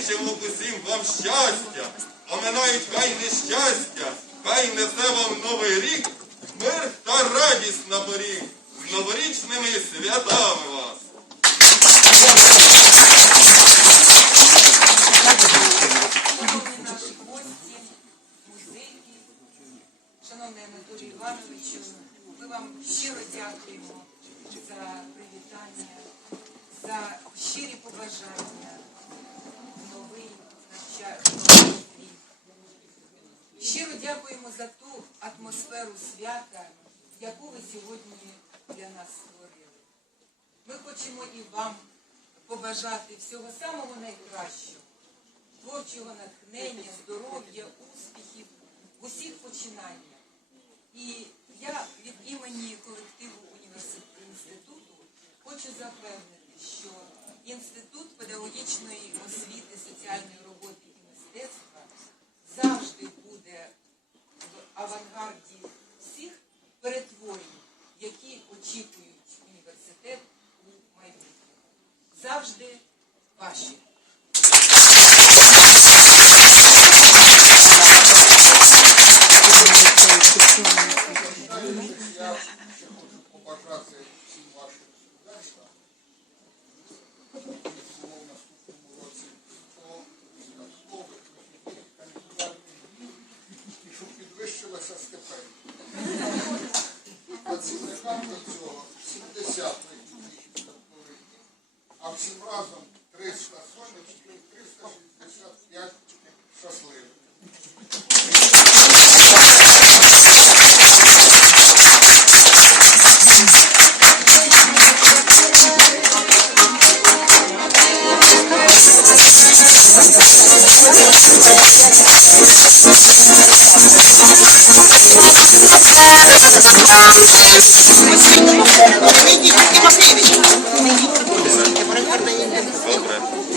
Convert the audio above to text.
Зичимо усім вам щастя, оминають хай нещастя, хай несе вам новий рік, мир та радість на поріг, з новорічними святами вас. Наші гості, музики, шановний Анатолій Івановичу, ми вам щиро дякуємо за привітання, за щирі побажання в новий навчальний рік. Щиро дякуємо за ту атмосферу свята, яку ви сьогодні для нас створили. Ми хочемо і вам побажати всього самого найкращого творчого натхнення, здоров'я, успіхів в усіх починаннях. І я від імені колективу університету інституту хочу запевнити, що інститут педагогічної освіти, соціальної роботи і мистецтва Завжди ваші. Я хочу побажати всім вашим в наступному році по днів, і щоб підвищилася стипендія. Працівникам до цього 70 вихідних святкових днів, а всім разом 300 сонячних, 365 щасливих. Тимофій, Otra.